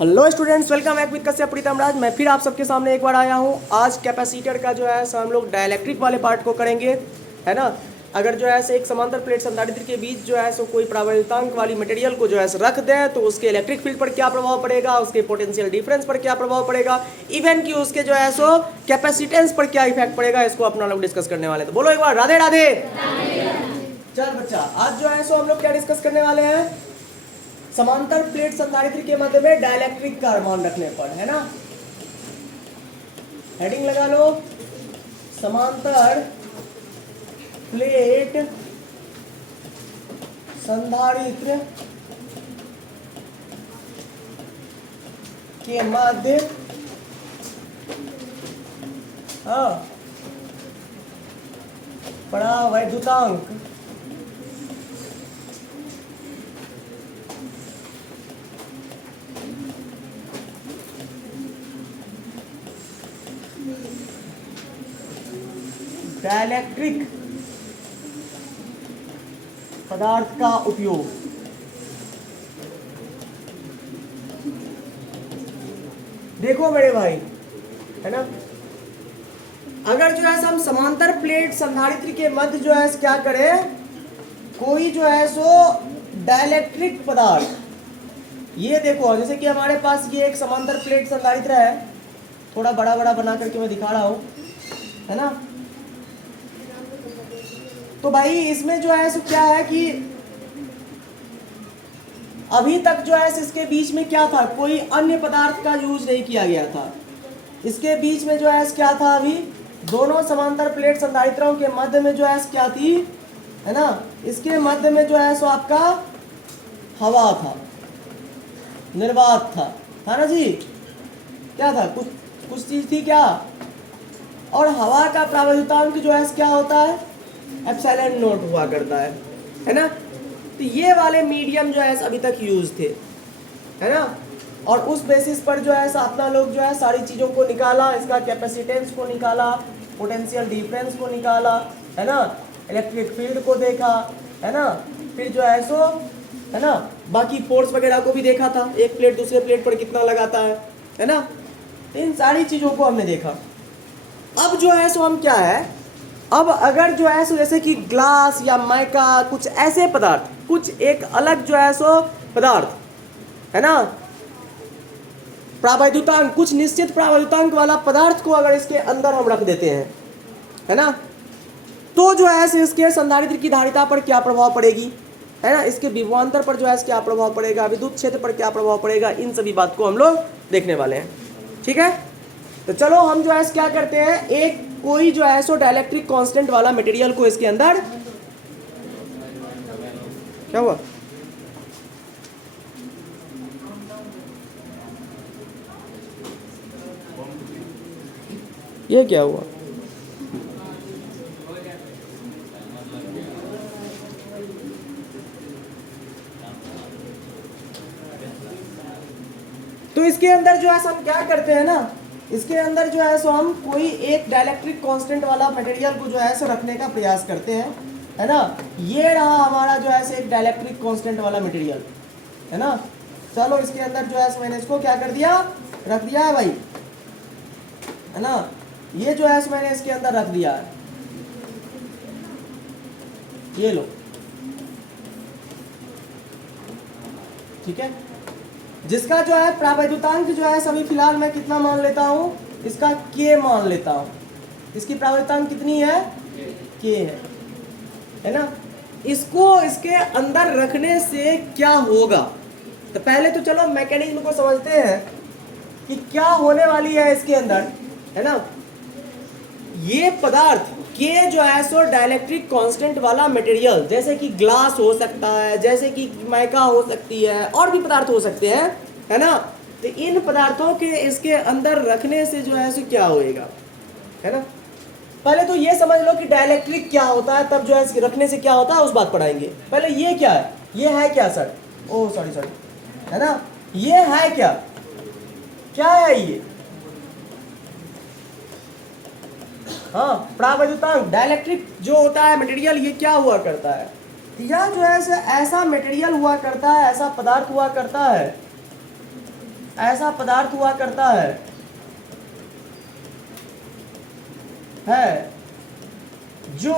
Hello students, welcome back with Kashyap Pritam Raj. मैं फिर आप सबके सामने एक बार आया हूँ। आज कैपेसिटर का जो है हम लोग डाइलेक्ट्रिक वाले पार्ट को करेंगे, है ना। अगर जो है एक समांतर प्लेट संधारित्र के बीच जो है कोई प्रावैधानिक वाली मटेरियल को जो है रख दें तो उसके इलेक्ट्रिक फील्ड पर क्या प्रभाव पड़ेगा, उसके पोटेंशियल डिफरेंस पर क्या प्रभाव पड़ेगा, इवन कि उसके जो है कैपेसिटेंस पर क्या इफेक्ट पड़ेगा, इसको अपना लोग डिस्कस करने वाले। तो बोलो एक बार राधे राधे। चल बच्चा, आज जो है हम लोग क्या डिस्कस करने वाले हैं, समांतर प्लेट संधारित्र के मध्य में डाइलेक्ट्रिक का मान रखने पर, है ना। हेडिंग लगा लो, समांतर प्लेट संधारित्र के मध्य परावैद्युतांक डाइलेक्ट्रिक पदार्थ का उपयोग। देखो मेरे भाई, है ना, अगर जो है हम समांतर प्लेट संधारित्र के मध्य जो है क्या करें, कोई जो है डाइलेक्ट्रिक पदार्थ, ये देखो जैसे कि हमारे पास ये एक समांतर प्लेट संधारित्र है, थोड़ा बड़ा बड़ा बना करके मैं दिखा रहा हूं, है ना। तो भाई इसमें जो है क्या है कि अभी तक जो है इसके बीच में क्या था, कोई अन्य पदार्थ का यूज नहीं किया गया था। इसके बीच में जो है क्या था, अभी दोनों समांतर प्लेट संधारित्रों के मध्य में जो है क्या थी, है ना, इसके मध्य में जो है आपका हवा था, निर्वात था ना जी, क्या था, कुछ चीज थी क्या। और हवा का प्रावैद्युतांक जो है क्या होता है, एप्सिलॉन नॉट हुआ करता है ना। तो ये वाले मीडियम जो है अभी तक यूज थे, है ना। और उस बेसिस पर जो है अपना लोग जो है सारी चीज़ों को निकाला, इसका कैपेसिटेंस को निकाला, पोटेंशियल डिफरेंस को निकाला, है ना, इलेक्ट्रिक फील्ड को देखा, है ना, फिर जो है ना, बाकी फोर्स वगैरह को भी देखा था, एक प्लेट दूसरे प्लेट पर कितना लगाता है ना। इन सारी चीज़ों को हमने देखा। अब जो है हम क्या है, अब अगर जो है जैसे कि ग्लास या माइका, कुछ ऐसे पदार्थ, कुछ एक अलग जो है पदार्थ, है ना, प्रावैद्युतांक, कुछ निश्चित प्रावैद्युतांक वाला पदार्थ को अगर इसके अंदर हम रख देते हैं, है ना, तो जो है इसके संधारित्र की धारिता पर क्या प्रभाव पड़ेगी, है ना, इसके विभवांतर पर जो है क्या प्रभाव पड़ेगा, विद्युत क्षेत्र पर क्या प्रभाव पड़ेगा, इन सभी बात को हम लोग देखने वाले हैं। ठीक है, तो चलो हम जो है क्या करते हैं, एक कोई जो है डाइलेक्ट्रिक कांस्टेंट वाला मटेरियल को इसके अंदर, क्या हुआ, ये क्या हुआ, तो इसके अंदर जो है हम क्या करते हैं ना, इसके अंदर जो है हम कोई एक डाइलेक्ट्रिक कांस्टेंट वाला मटेरियल को जो है रखने का प्रयास करते हैं, है ना। ये रहा हमारा जो है एक डाइलेक्ट्रिक कांस्टेंट वाला मटेरियल, है ना। चलो इसके अंदर जो है मैंने इसको क्या कर दिया, रख दिया है भाई, है ना। ये जो है मैंने इसके अंदर रख दिया है, ये लो, ठीक है। जिसका जो है प्रावैद्युतांक जो है अभी फिलहाल मैं कितना मान लेता हूँ, इसका के मान लेता हूँ, इसकी प्रावैद्युतांक कितनी है, के है ना। इसको इसके अंदर रखने से क्या होगा, तो पहले तो चलो मैकेनिज्म को समझते हैं कि क्या होने वाली है इसके अंदर, है ना। ये पदार्थ के जो है डाइलेक्ट्रिक कांस्टेंट वाला मटेरियल, जैसे कि ग्लास हो सकता है, जैसे कि माइका हो सकती है, और भी पदार्थ हो सकते हैं, है ना। तो इन पदार्थों के इसके अंदर रखने से जो है क्या होएगा, है ना। पहले तो ये समझ लो कि डाइलेक्ट्रिक क्या होता है, तब जो है इसके रखने से क्या होता है उस बात पढ़ाएंगे। पहले ये क्या है, ये है क्या सर, ओ सॉरी, है ना, ये है क्या है ये, हाँ, प्रावैद्युतांक, डाइलेक्ट्रिक जो होता है मटेरियल, ये क्या हुआ करता है, यह जो है ऐसा मटेरियल हुआ करता है, ऐसा पदार्थ हुआ करता है, ऐसा पदार्थ हुआ करता है जो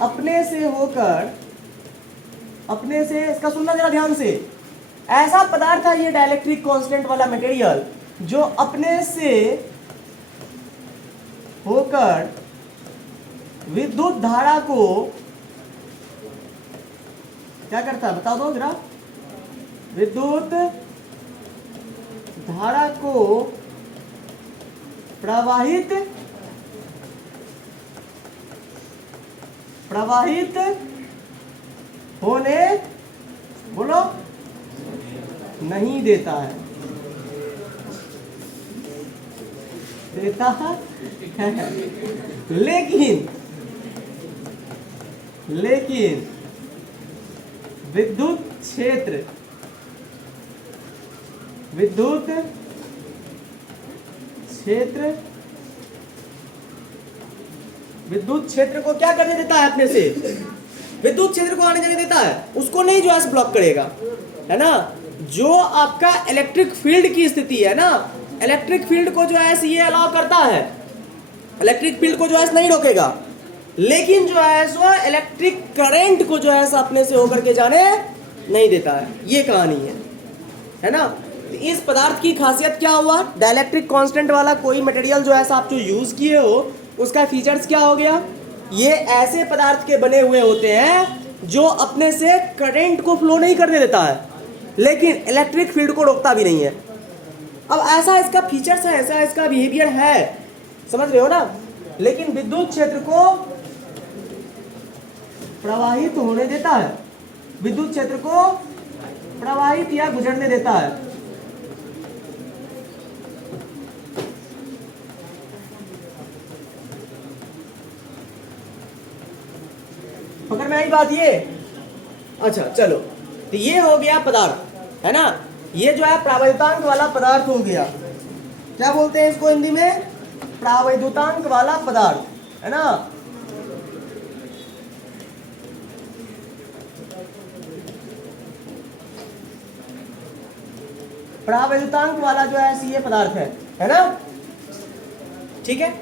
अपने से होकर, अपने से, इसका सुनना जरा ध्यान से, ऐसा पदार्थ है ये डाइलेक्ट्रिक कांस्टेंट वाला मटेरियल जो अपने से होकर विद्युत धारा को क्या करता है, बता दो जरा। विद्युत धारा को प्रवाहित होने, बोलो, नहीं देता है, देता है लेकिन विद्युत क्षेत्र को क्या करने देता है, अपने से विद्युत क्षेत्र को आने जाने देता है, उसको नहीं जो है ब्लॉक करेगा, है ना। जो आपका इलेक्ट्रिक फील्ड की स्थिति है ना, इलेक्ट्रिक फील्ड को जो है ये अलाउ करता है, इलेक्ट्रिक फील्ड को जो है नहीं रोकेगा, लेकिन जो है सो इलेक्ट्रिक करंट को जो है अपने से होकर के जाने नहीं देता है। ये कहानी है ना। तो इस पदार्थ की खासियत क्या हुआ, डाइलेक्ट्रिक कांस्टेंट वाला कोई मटेरियल जो है आप जो यूज किए हो उसका फीचर्स क्या हो गया, ये ऐसे पदार्थ के बने हुए होते हैं जो अपने से करंट को फ्लो नहीं करने देता है, लेकिन इलेक्ट्रिक फील्ड को रोकता भी नहीं है। अब ऐसा इसका फीचर्स है, ऐसा इसका बिहेवियर है, समझ रहे हो ना। लेकिन विद्युत क्षेत्र को प्रवाहित होने देता है, विद्युत क्षेत्र को प्रवाहित या गुजरने देता है। पकड़ में आई बात ये। अच्छा चलो, तो ये हो गया पदार्थ, है ना। ये जो है प्रावैद्युतांक वाला पदार्थ हो गया, क्या बोलते हैं इसको हिंदी में, प्रावैद्युतांक वाला पदार्थ, है ना। प्रावैद्युतांक वाला जो है ये पदार्थ है ना, ठीक है।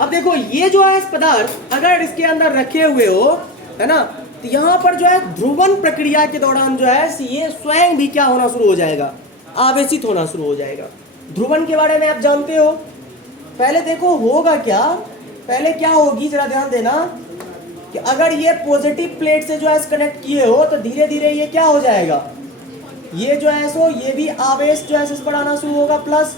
अब देखो ये जो है इस पदार्थ अगर इसके अंदर रखे हुए हो, है ना, तो यहाँ पर जो है ध्रुवण प्रक्रिया के दौरान जो है ये स्वयं भी क्या होना शुरू हो जाएगा, आवेशित होना शुरू हो जाएगा। ध्रुवण के बारे में आप जानते हो। पहले देखो होगा क्या, पहले क्या होगी जरा ध्यान देना कि अगर ये पॉजिटिव प्लेट से जो है कनेक्ट किए हो तो धीरे धीरे ये क्या हो जाएगा, ये जो है सो ये भी आवेश जो है इस पर आना शुरू होगा प्लस,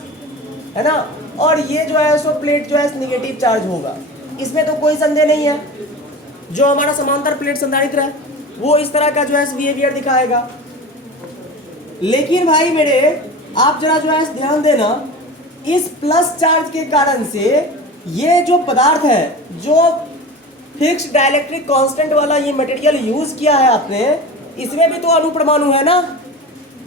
है ना। और ये जो है सो प्लेट जो है निगेटिव चार्ज होगा, इसमें तो कोई संदेह नहीं है। जो हमारा समांतर प्लेट संधारित्र है वो इस तरह का जो है बिहेवियर दिखाएगा। लेकिन भाई मेरे आप जरा जो है ध्यान देना, इस प्लस चार्ज के कारण से ये जो पदार्थ है, जो फिक्स्ड डाइलेक्ट्रिक कांस्टेंट वाला ये मटेरियल यूज किया है आपने, इसमें भी तो अणुपरमाणु है ना।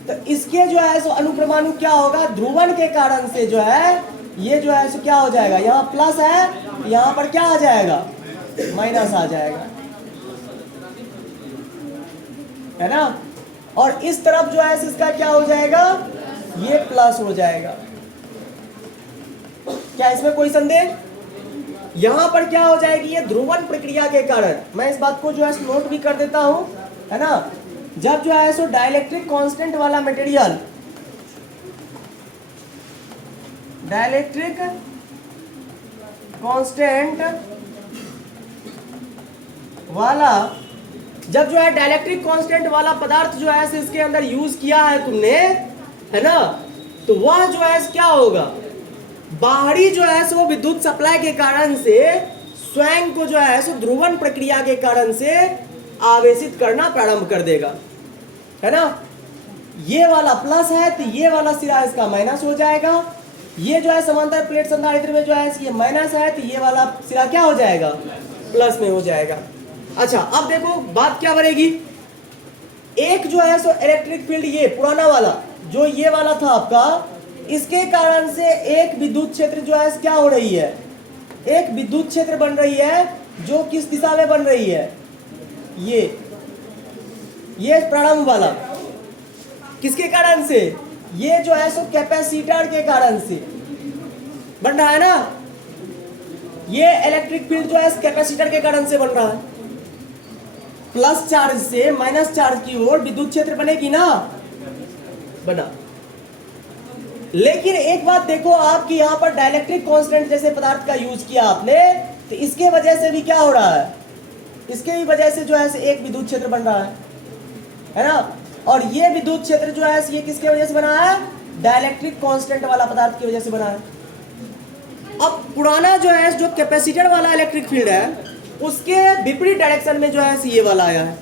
तो इसके जो है सो अणुपरमाणु क्या होगा, ध्रुवण के कारण से जो है ये जो है सो क्या हो जाएगा, यहाँ प्लस है, यहाँ पर क्या आ जाएगा, माइनस आ जाएगा, है ना। और इस तरफ जो है इसका क्या हो जाएगा, ये प्लस हो जाएगा। क्या इसमें कोई संदेह? यहां पर क्या हो जाएगी, ये ध्रुवण प्रक्रिया के कारण, मैं इस बात को जो है नोट भी कर देता हूं, है ना। जब जो है सो डाइलेक्ट्रिक कांस्टेंट वाला मटेरियल, डाइलेक्ट्रिक कांस्टेंट वाला, जब जो है डाइलेक्ट्रिक कांस्टेंट वाला पदार्थ जो है इसके अंदर यूज किया है तुमने, है ना, तो वह जो है क्या होगा, बाहरी जो है सो विद्युत सप्लाई के कारण से स्वयं को जो है सो ध्रुवण प्रक्रिया के कारण से आवेशित करना प्रारंभ कर देगा, है ना। ये वाला प्लस है तो ये वाला सिरा इसका माइनस हो जाएगा। ये जो है समांतर प्लेट संधारित्र में जो है ये माइनस है तो ये वाला सिरा क्या हो जाएगा, प्लस में हो जाएगा। अच्छा अब देखो बात क्या बनेगी, एक जो है सो इलेक्ट्रिक फील्ड ये पुराना वाला जो ये वाला था आपका, इसके कारण से एक विद्युत क्षेत्र जो है क्या हो रही है, एक विद्युत क्षेत्र बन रही है जो किस दिशा में बन रही है, ये प्रारंभ वाला, किसके कारण से? ये जो है सो कैपेसिटर के कारण से बन रहा है ना। ये इलेक्ट्रिक फील्ड जो है कैपेसिटर के कारण से बन रहा है। प्लस चार्ज से माइनस चार्ज की ओर विद्युत क्षेत्र बनेगी ना, बना। लेकिन एक बात देखो आपकी यहाँ पर डाइलेक्ट्रिक कांस्टेंट जैसे पदार्थ का यूज किया आपने, तो इसके वजह से भी क्या हो रहा है, इसके भी वजह से जो है एक विद्युत क्षेत्र बन रहा है ना। और ये विद्युत क्षेत्र जो है ये किसके वजह से बना है? डाइलेक्ट्रिक कांस्टेंट वाला पदार्थ की वजह से बना है। अब पुराना जो है जो कैपेसिटर वाला इलेक्ट्रिक फील्ड है उसके विपरीत डायरेक्शन में जो है ये वाला आया है।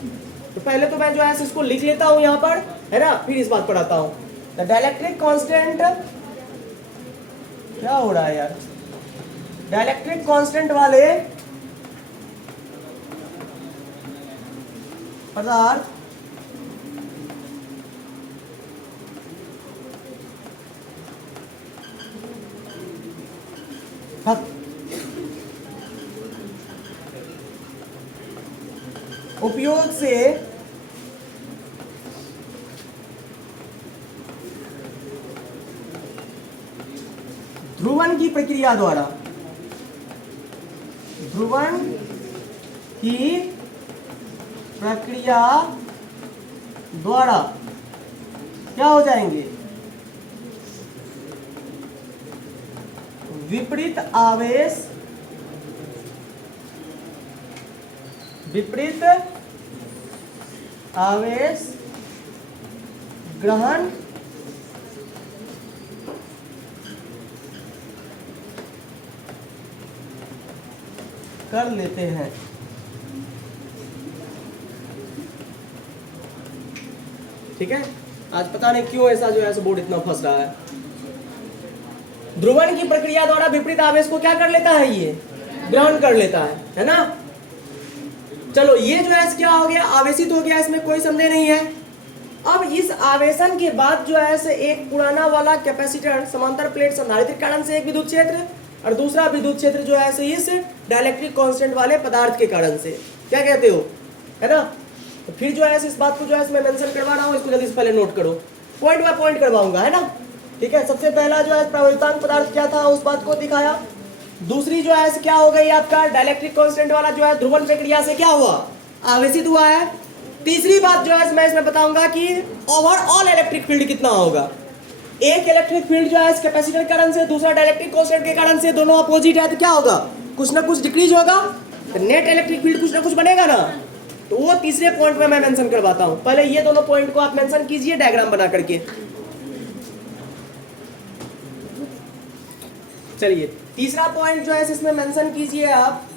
तो पहले तो मैं जो है इसको लिख लेता हूं यहां पर, है ना, फिर इस बात पढ़ाता हूं। द डाइलेक्ट्रिक कांस्टेंट, क्या हो रहा है यार, डाइलेक्ट्रिक कांस्टेंट वाले पदार्थ उपयोग से ध्रुवण की प्रक्रिया द्वारा, ध्रुवण की प्रक्रिया द्वारा क्या हो जाएंगे? विपरीत आवेश, विपरीत आवेश ग्रहण कर लेते हैं। ठीक है, आज पता नहीं क्यों ऐसा जो है बोर्ड इतना फंस रहा है। ध्रुवण की प्रक्रिया द्वारा विपरीत आवेश को क्या कर लेता है? ये ग्रहण कर लेता है ना। चलो ये जो है क्या हो गया, आवेशित हो गया, इसमें कोई संदेह नहीं है। अब इस आवेशन के बाद जो है एक पुराना वाला कैपेसिटर समांतर प्लेट संधारित्र के कारण से एक विद्युत क्षेत्र और दूसरा विद्युत क्षेत्र जो है इस डाइलेक्ट्रिक कांस्टेंट वाले पदार्थ के कारण से, क्या कहते हो, है ना। तो फिर जो है इस बात को जो है मैं मेंशन करवा रहा हूँ, इसको जल्दी से पहले नोट करो, पॉइंट बाय पॉइंट करवाऊंगा, है ना। ठीक है, सबसे पहला जो है प्रवर्तक पदार्थ क्या था उस बात को दिखाया। दूसरी जो है क्या हो गई आपका, डाइलेक्ट्रिक कांस्टेंट वाला जो है ध्रुवण प्रक्रिया से क्या हुआ, आवेशित हुआ है। तीसरी बात जो है मैं इसमें बताऊंगा कि ओवरऑल इलेक्ट्रिक फील्ड कितना होगा। एक इलेक्ट्रिक फील्ड जो है इस कैपेसिटर के कारण से, दूसरा डाइलेक्ट्रिक कांस्टेंट के कारण से, दोनों अपोजिट है तो क्या होगा, कुछ ना कुछ डिक्रीज होगा, तो नेट इलेक्ट्रिक फील्ड कुछ ना कुछ बनेगा ना। तो वो तीसरे पॉइंट में मैं मेंशन करवाता हूं। पहले ये दोनों पॉइंट को आप मेंशन कीजिए डायग्राम बना करके। चलिए तीसरा पॉइंट जो है इसमें मेंशन कीजिए आप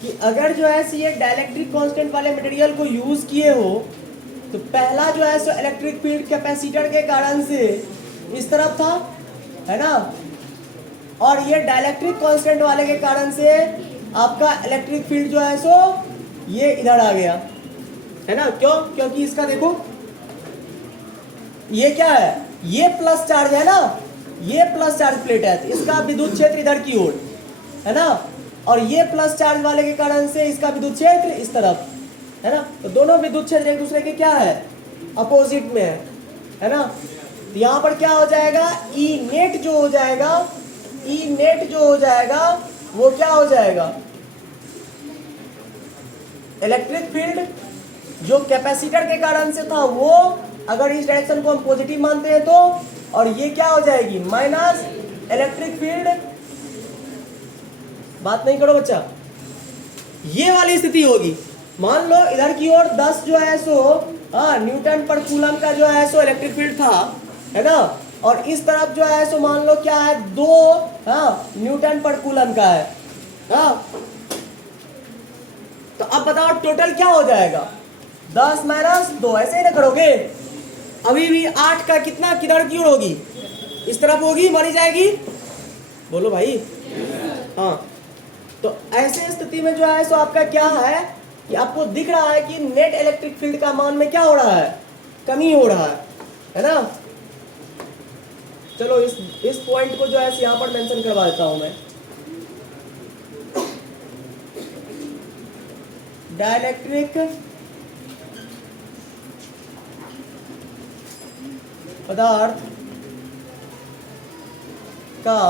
कि अगर जो है ये डाइलेक्ट्रिक कांस्टेंट वाले मटेरियल को यूज किए हो तो पहला जो है सो इलेक्ट्रिक फील्ड कैपेसिटर के कारण से इस तरफ था, है ना, और ये डाइलेक्ट्रिक कांस्टेंट वाले के कारण से आपका इलेक्ट्रिक फील्ड जो है सो ये इधर आ गया, है ना। क्यों? क्योंकि इसका देखो ये क्या है, ये प्लस चार्ज है ना, ये प्लस चार्ज प्लेट है तो इसका विद्युत क्षेत्र इधर की ओर, है ना, और ये प्लस चार्ज वाले के कारण से इसका विद्युत क्षेत्र इस तरफ, है ना। तो दोनों विद्युत क्षेत्र एक दूसरे के क्या है, अपोजिट में है ना। तो यहाँ पर क्या हो जाएगा, ई नेट जो हो जाएगा, ई नेट जो हो जाएगा वो क्या हो जाएगा, इलेक्ट्रिक फील्ड जो कैपेसिटर के कारण से था वो, अगर इस डायरेक्शन को हम पॉजिटिव मानते हैं तो, और ये क्या हो जाएगी माइनस इलेक्ट्रिक फील्ड, बात नहीं करो बच्चा, ये वाली स्थिति होगी। मान लो इधर की ओर 10 जो है सो न्यूटन पर कूलम का जो है सो इलेक्ट्रिक फील्ड था, है ना, और इस तरफ जो है सो मान लो क्या है 2 न्यूटन पर कूलम का है, तो अब बताओ टोटल क्या हो जाएगा, 10 माइनस 2, ऐसे ही ना करोगे। अभी भी 8 का कितना किधर की ओर होगी, इस तरफ होगी, मानी जाएगी, बोलो भाई। हाँ, तो ऐसे स्थिति में जो है सो आपका क्या है कि आपको दिख रहा है कि नेट इलेक्ट्रिक फील्ड का मान में क्या हो रहा है, कमी हो रहा है ना। चलो इस पॉइंट को जो है यहाँ पर मेंशन करवा देता हूं मैं। डाइलेक्ट्रिक पदार्थ का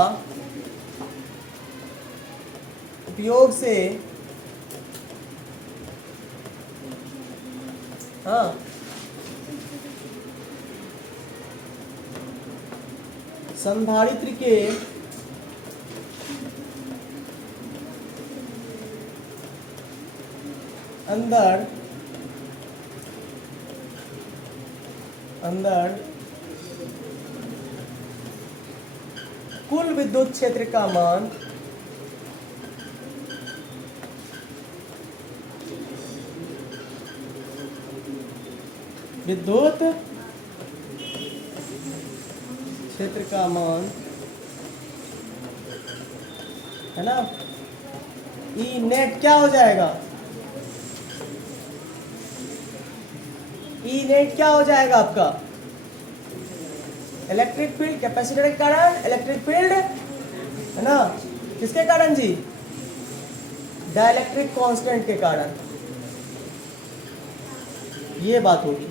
उपयोग से संधारित्र के अंदर कुल विद्युत क्षेत्र का मान विद्युत क्षेत्र का मान है ना, ई नेट क्या हो जाएगा, ई नेट क्या हो जाएगा आपका, इलेक्ट्रिक फील्ड, कैपेसिटर के कारण इलेक्ट्रिक फील्ड है ना, किसके कारण जी, डाइलेक्ट्रिक कांस्टेंट के कारण। ये बात होगी।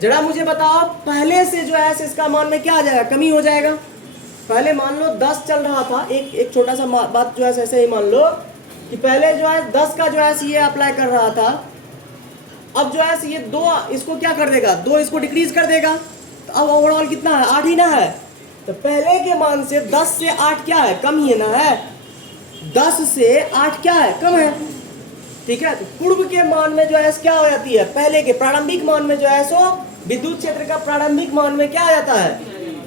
जरा मुझे बताओ पहले से जो है इसका मान में क्या आ जाएगा, कमी हो जाएगा। पहले मान लो 10 चल रहा था, एक छोटा सा बात जो है ऐसे ही मान लो कि पहले जो है 10 का जो है ये अप्लाई कर रहा था, अब जो है ये 2 इसको क्या कर देगा, 2 इसको डिक्रीज कर देगा, तो अब ओवरऑल कितना है, 8 ही ना है। तो पहले के मान से 10 से 8 क्या है, कम ही है ना है, 10 से 8 क्या है, कम है, ठीक है। तो पूर्व के मान में जो है क्या हो जाती है, पहले के प्रारंभिक मान में जो है सो विद्युत क्षेत्र का प्रारंभिक मान में क्या आ जाता है,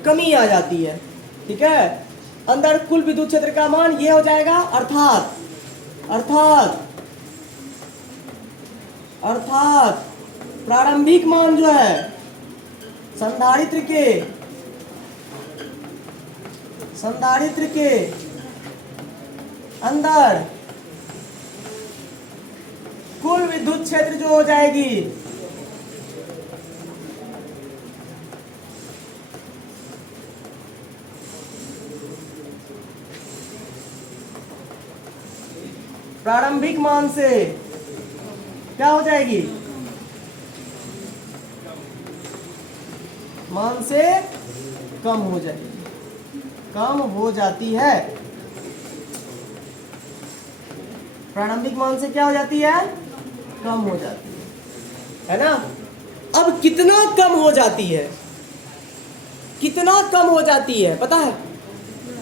कमी आ जाती है, ठीक है। अंदर कुल विद्युत क्षेत्र का मान ये हो जाएगा, अर्थात प्रारंभिक मान जो है संधारित्र के अंदर कुल विद्युत क्षेत्र जो हो जाएगी प्रारंभिक मान से क्या हो जाएगी, मान से कम हो जाएगी, कम हो जाती है। प्रारंभिक मान से क्या हो जाती है, कम हो जाती है ना। अब कितना कम हो जाती है, कितना कम हो जाती है पता है,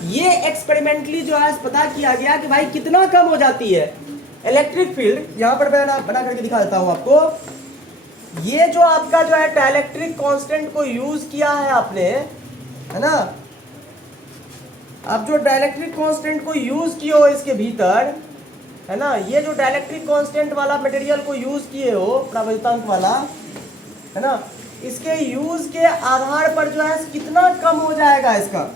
ये एक्सपेरिमेंटली जो है पता किया गया कि भाई कितना कम हो जाती है इलेक्ट्रिक फील्ड। यहां पर मैं बना करके दिखा देता हूं आपको। ये जो आपका जो है डाइलेक्ट्रिक कांस्टेंट को यूज किया है आपने, है ना, आप जो डाइलेक्ट्रिक कांस्टेंट को यूज किए हो इसके भीतर, है ना, ये जो डाइलेक्ट्रिक कांस्टेंट वाला मटेरियल को यूज किए हो प्रभावितांक वाला, है ना, इसके यूज के आधार पर जो है कितना कम हो जाएगा इसका,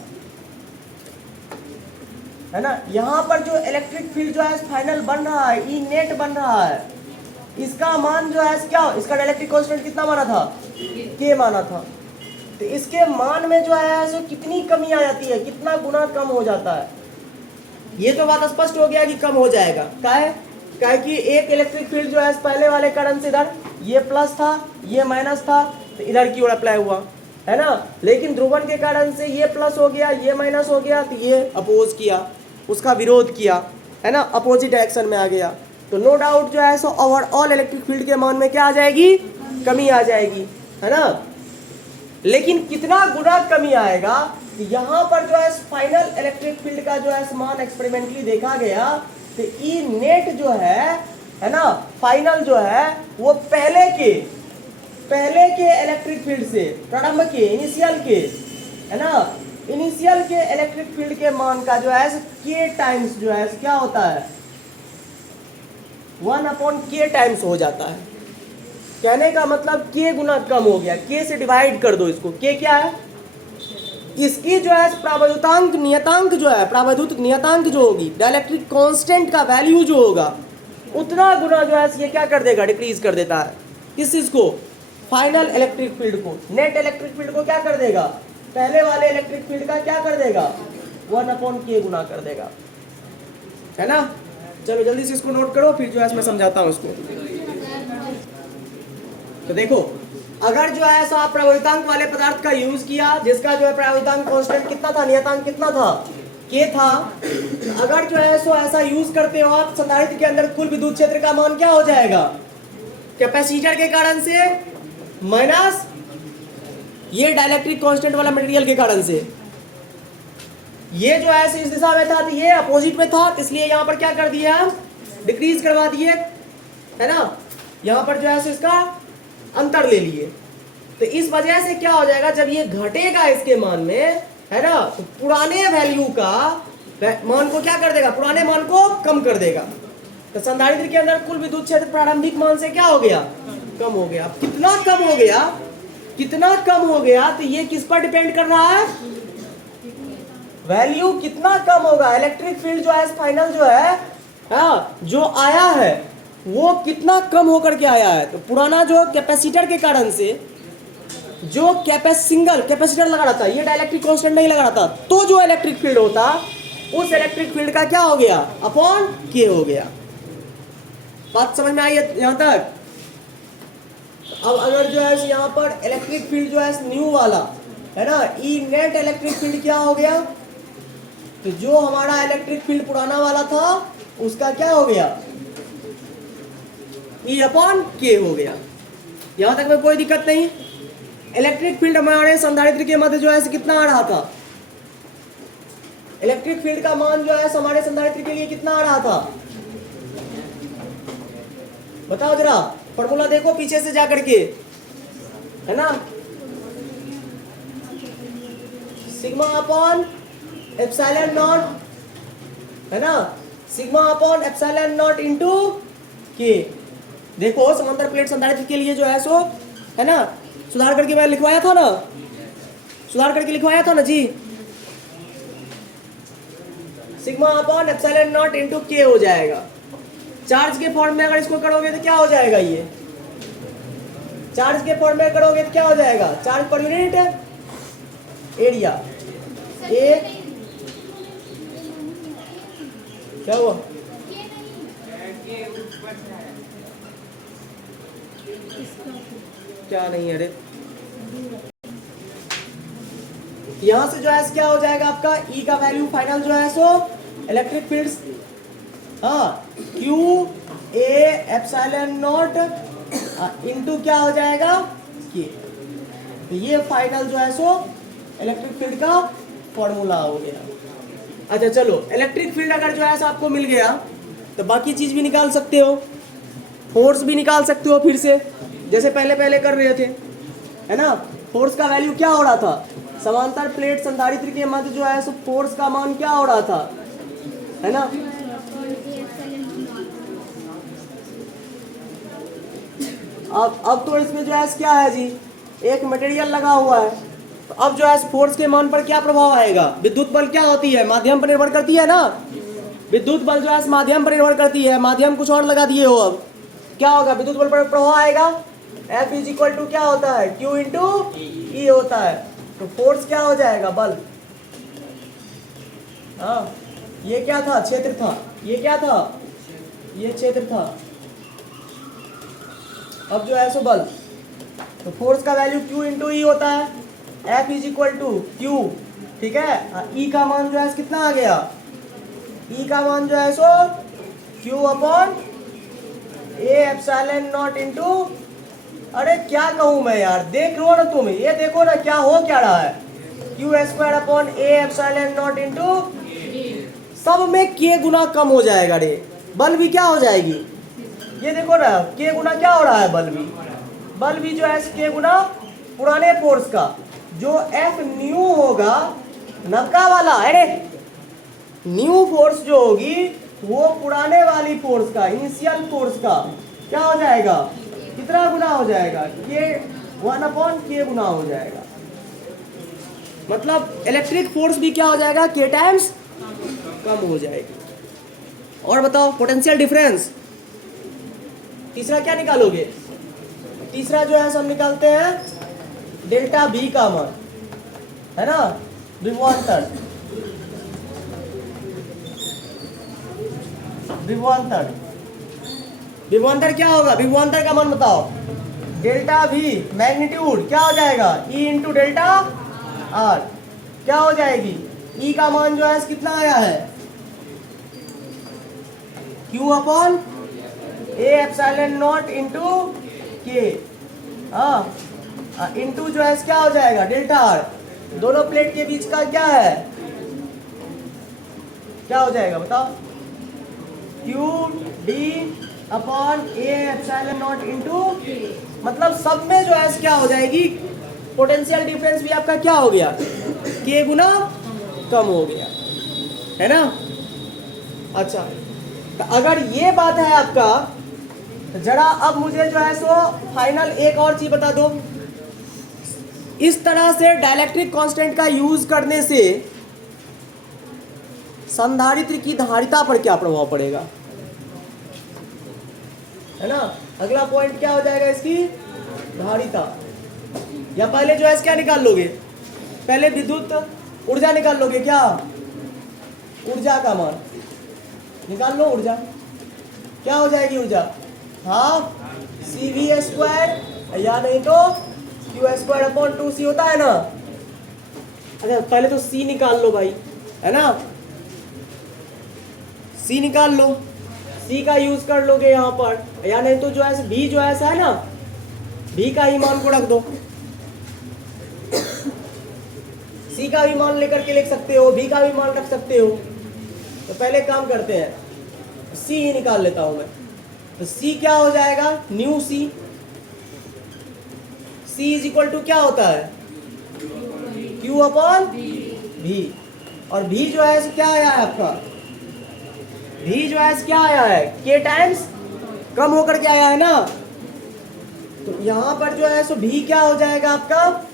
है ना। यहाँ पर जो इलेक्ट्रिक फील्ड जो है फाइनल बन रहा है, ई नेट बन रहा है, इसका मान जो है क्या, इसका डाइलेक्ट्रिक कांस्टेंट कितना माना था, के माना था। तो इसके मान में जो है सो कितनी कमी आ जाती है, कितना गुना कम हो जाता है। ये तो बात स्पष्ट हो गया कि कम हो जाएगा। काहे कि एक इलेक्ट्रिक फील्ड जो है पहले वाले करंट से इधर ये प्लस था, ये माइनस था, तो इधर की ओर अप्लाई हुआ, है ना। लेकिन ध्रुवन के कारण से ये प्लस हो गया, ये माइनस हो गया, तो ये अपोज किया, उसका विरोध किया, है ना, अपोजिट डायरेक्शन में आ गया। तो नो डाउट जो है सो ओवरऑल इलेक्ट्रिक फील्ड के मान में क्या आ जाएगी, कमी आ जाएगी, है ना। लेकिन कितना गुना कमी आएगा, यहाँ पर जो है फाइनल इलेक्ट्रिक फील्ड का जो है मान एक्सपेरिमेंटली देखा गया, तो ई नेट जो है ना, फाइनल जो है वो पहले के इलेक्ट्रिक फील्ड से, प्रारंभ के, इनिशियल के, है ना, इनिशियल के इलेक्ट्रिक फील्ड के मान का जो है के टाइम्स जो है क्या होता है, 1/k टाइम्स हो जाता है। कहने का मतलब के गुना कम हो गया, के से डिवाइड कर दो इसको। के क्या है, इसकी जो है प्रावैधुतांक नियतांक जो है, प्रावैधुत नियतांक जो होगी, डाइलेक्ट्रिक कांस्टेंट का वैल्यू जो होगा, उतना गुना जो है ये क्या कर देगा, डिक्रीज कर देता है। किस चीज को, फाइनल इलेक्ट्रिक फील्ड को। नेट इलेक्ट्रिक फील्ड को क्या कर देगा, पहले वाले इलेक्ट्रिक फील्ड का क्या कर देगा, 1/k गुना कर देगा, है ना। चलो जल्दी से इसको नोट करो, फिर जो है मैं समझाता हूँ इसको। तो देखो अगर जो है सो आप प्रभावितांक वाले पदार्थ का यूज किया जिसका जो है प्रभावितांक कांस्टेंट कितना था, नियतांक कितना था, के था, अगर जो है सो ऐसा यूज करते हो आप, संधारित्र के अंदर कुल विद्युत क्षेत्र का मान क्या हो जाएगा, कैपेसिटर के कारण से माइनस ये डाइलेक्ट्रिक कांस्टेंट वाला मटेरियल के कारण से। ये जो है इस दिशा में था तो ये अपोजिट में था, इसलिए यहाँ पर क्या कर दिया हम, डिक्रीज करवा दिए, है ना, यहाँ पर जो है इसका अंतर ले लिए। तो इस वजह से क्या हो जाएगा, जब ये घटेगा इसके मान में, है ना, तो पुराने वैल्यू का मान को क्या कर देगा, पुराने मान को कम कर देगा। तो संधारित्र के अंदर कुल विद्युत क्षेत्र प्रारंभिक मान से क्या हो गया, कम हो गया। कितना कम हो गया, कितना कम हो गया, तो ये किस पर डिपेंड कर रहा है, वैल्यू कितना कम होगा, इलेक्ट्रिक फील्ड जो है फाइनल जो है, हाँ, जो आया है वो कितना कम होकर के आया है। तो पुराना जो कैपेसिटर के कारण से जो सिंगल कैपेसिटर लगा रहा था, ये डाइलेक्ट्रिक कांस्टेंट नहीं लगा रहा था, तो जो इलेक्ट्रिक फील्ड होता उस इलेक्ट्रिक फील्ड का क्या हो गया, अपॉन के हो गया। बात समझ में आई है यहां तक। अब अगर जो है यहाँ पर इलेक्ट्रिक फील्ड जो है न्यू वाला है ना, ई नेट इलेक्ट्रिक फील्ड क्या हो गया, तो जो हमारा इलेक्ट्रिक फील्ड पुराना वाला था उसका क्या हो गया, ई अपॉन के हो गया। यहां तक में कोई दिक्कत नहीं। इलेक्ट्रिक फील्ड हमारे संधारित्र के मध्य जो है कितना आ रहा था, इलेक्ट्रिक फील्ड का मान जो है हमारे संधारित्र के लिए कितना आ रहा था, बताओ जरा, फॉर्मूला देखो पीछे से जाकर के, है ना, सिग्मा अपॉन एप्सिलॉन नॉट, है ना, sigma upon epsilon naught into के। देखो समांतर प्लेट संधारित्र के लिए जो है सो, है ना, सुधार करके मैं लिखवाया था ना, सुधार करके लिखवाया था ना जी, sigma upon epsilon naught into के हो जाएगा। चार्ज के फॉर्म में अगर इसको करोगे तो क्या हो जाएगा, ये चार्ज के फॉर्म में करोगे तो क्या हो जाएगा, चार्ज पर यूनिट एरिया। एक क्या हुआ, क्या नहीं है, अरे यहां से जो है क्या हो जाएगा आपका, ई का वैल्यू फाइनल जो है सो इलेक्ट्रिक फील्ड, हाँ, Q A epsilon naught into क्या हो जाएगा, के। तो ये फाइनल जो है सो इलेक्ट्रिक फील्ड का फॉर्मूला हो गया। अच्छा चलो, इलेक्ट्रिक फील्ड अगर जो है आपको मिल गया तो बाकी चीज भी निकाल सकते हो, फोर्स भी निकाल सकते हो फिर से, जैसे पहले पहले कर रहे थे, है ना। फोर्स का वैल्यू क्या हो रहा था, समांतर प्लेट संधारित्र के मध्य जो है सो फोर्स का मान क्या हो रहा था, है ना, अब तो इसमें जो है क्या है जी, एक मटेरियल लगा हुआ है, तो अब जो है फोर्स के मान पर क्या प्रभाव आएगा, विद्युत बल क्या होती है, माध्यम पर निर्भर करती है ना, विद्युत बल जो है माध्यम पर निर्भर करती है, माध्यम कुछ और लगा दिए हो, अब क्या होगा, विद्युत बल पर प्रभाव आएगा, F इज इक्वल टू क्या होता है, Q इंटू ई होता है, तो फोर्स क्या हो जाएगा, बल। हाँ, ये क्या था, क्षेत्र था, ये क्या था, ये क्षेत्र था, अब जो है सो बल, तो फोर्स का वैल्यू Q इंटू ई होता है, F is equal to Q, ठीक है। E का मान जो है कितना आ गया, E का मान जो है सो Q upon A epsilon naught into, अरे क्या कहूं मैं यार, देख लो ना तुम, ये देखो ना क्या हो क्या रहा है, Q square upon A epsilon naught into, सब में के गुना कम हो जाएगा रे, बल भी क्या हो जाएगी, ये देखो ना के गुना क्या हो रहा है, बल भी जो है के गुना पुराने फोर्स का, जो एफ न्यू होगा नबका वाला, अरे न्यू फोर्स जो होगी वो पुराने वाली फोर्स का, इनिशियल फोर्स का क्या हो जाएगा, कितना गुना हो जाएगा, के 1 अपॉन के गुना हो जाएगा। मतलब इलेक्ट्रिक फोर्स भी क्या हो जाएगा, के टाइम्स कम हो जाएगी। और बताओ पोटेंशियल डिफरेंस, तीसरा क्या निकालोगे, तीसरा जो है हम निकालते हैं डेल्टा बी का मान, है ना, विभवांतर, विभवांतर क्या होगा, विभवांतर का मान बताओ, डेल्टा वी मैग्नीट्यूड क्या हो जाएगा, ई इंटू डेल्टा आर क्या हो जाएगी, ई का मान जो है कितना आया है, Q upon A epsilon not into के, इंटू जो है क्या हो जाएगा डेल्टा आर, दोनों प्लेट के बीच का क्या है, क्या हो जाएगा बताओ, Q D upon A epsilon not into, मतलब सब में जो है क्या हो जाएगी, पोटेंशियल डिफरेंस भी आपका क्या हो गया, के गुना कम हो गया, है ना। अच्छा तो अगर ये बात है आपका, तो जरा अब मुझे जो है सो फाइनल एक और चीज बता दो, इस तरह से डाइलेक्ट्रिक कांस्टेंट का यूज करने से संधारित्र की धारिता पर क्या प्रभाव पड़ेगा, है ना। अगला पॉइंट क्या हो जाएगा इसकी धारिता, या पहले जो है क्या निकाल लोगे, पहले विद्युत ऊर्जा निकाल लोगे, क्या ऊर्जा का मान निकाल लो, ऊर्जा क्या हो जाएगी, ऊर्जा हाफ सी वी स्क्वायर या नहीं तो क्यू स्क्वायर अपॉन 2c होता है ना। अच्छा पहले तो c निकाल लो भाई, है ना, c निकाल लो, c का यूज कर लोगे यहाँ पर, या नहीं तो जो है v जो ऐसा है ना, v का ही मान को रख दो, c का भी मान लेकर के लिख सकते हो, v का भी मान रख सकते हो। तो पहले काम करते हैं, c ही निकाल लेता हूं मैं, तो c क्या हो जाएगा, new c, c is equal to क्या होता है, q अपॉन v, और v जो है क्या आया है आपका, v जो है क्या आया है, k टाइम्स कम होकर के आया है ना, तो यहां पर जो है सो v क्या हो जाएगा आपका,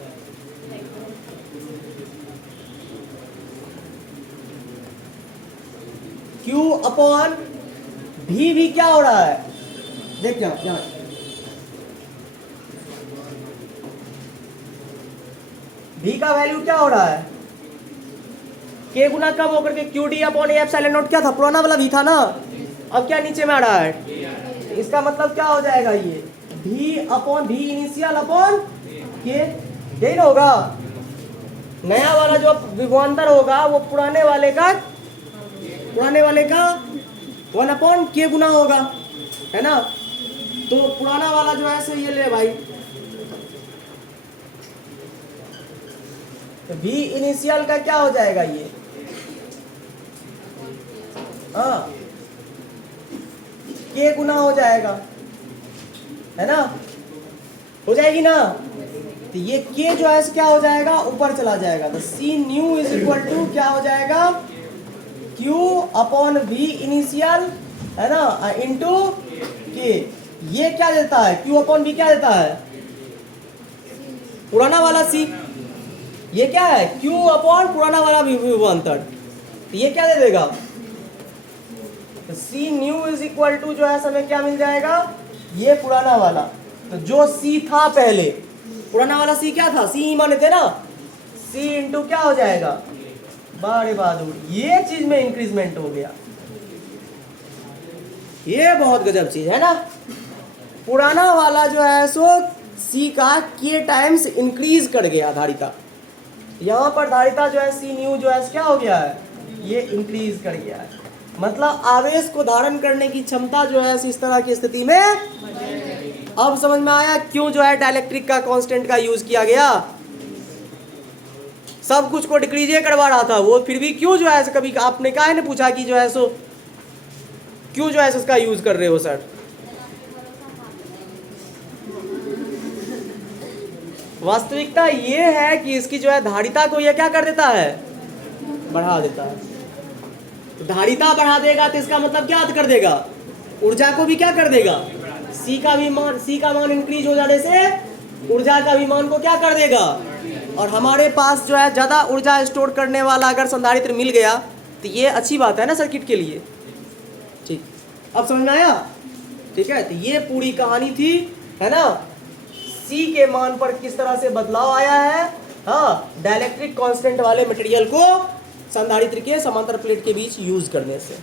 Q अपॉन भी क्या हो रहा है, देख यहाँ v का वैल्यू क्या हो रहा है, k गुना कम होकर के Q D upon A epsilon not क्या था, पुराना वाला v था ना, अब क्या नीचे में आ रहा है, इसका मतलब क्या हो जाएगा, ये v upon v initial upon k, यही ना होगा, नया वाला जो विभवांतर होगा वो पुराने वाले का 1 अपॉन के गुना होगा, है ना। तो पुराना वाला जो है ये ले भाई, तो v इनिशियल का क्या हो जाएगा, ये के गुना हो जाएगा, है ना, हो जाएगी ना, तो ये के जो है क्या हो जाएगा, ऊपर चला जाएगा, तो सी न्यू इज इक्वल टू क्या हो जाएगा, Q अपॉन V इनिशियल, है ना, इंटू के, ये क्या देता है, Q अपॉन V क्या देता है, पुराना वाला C, ये क्या है Q अपॉन पुराना वाला विभवांतर, तो ये क्या दे देगा, तो C new is equal to जो है हमें क्या मिल जाएगा, ये पुराना वाला, तो जो C था पहले, पुराना वाला C क्या था, C ही माने थे ना, C इंटू क्या हो जाएगा, बारे बहादुर, ये चीज में इंक्रीजमेंट हो गया, ये बहुत गजब चीज है ना। पुराना वाला जो है सो सी का के टाइम्स इंक्रीज कर गया धारिता, यहाँ पर धारिता जो है सी न्यू जो है क्या हो गया है, ये इंक्रीज कर गया है, मतलब आवेश को धारण करने की क्षमता जो है इस तरह की स्थिति में, अब समझ में आया क्यों जो है डाइलेक्ट्रिक का कांस्टेंट का यूज किया गया, सब कुछ को डिक्रीजे करवा रहा था वो, फिर भी क्यों जो है कभी आपने काहे ने पूछा कि जो है सो क्यों जो है इसका यूज कर रहे हो सर, वास्तविकता ये है कि इसकी जो है धारिता को ये क्या कर देता है, बढ़ा देता है, तो धारिता बढ़ा देगा तो इसका मतलब क्या कर देगा, ऊर्जा को भी क्या कर देगा, सी का मान इंक्रीज हो जाने से ऊर्जा का भी मान को क्या कर देगा, और हमारे पास जो है ज़्यादा ऊर्जा स्टोर करने वाला अगर संधारित्र मिल गया तो ये अच्छी बात है ना सर्किट के लिए। ठीक, अब समझ में आया, ठीक है, तो ये पूरी कहानी थी, है ना, C के मान पर किस तरह से बदलाव आया है, हाँ, डाइलेक्ट्रिक कांस्टेंट वाले मटेरियल को संधारित्र के समांतर प्लेट के बीच यूज करने से,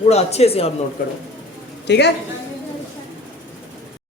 पूरा अच्छे से आप नोट करो, ठीक है।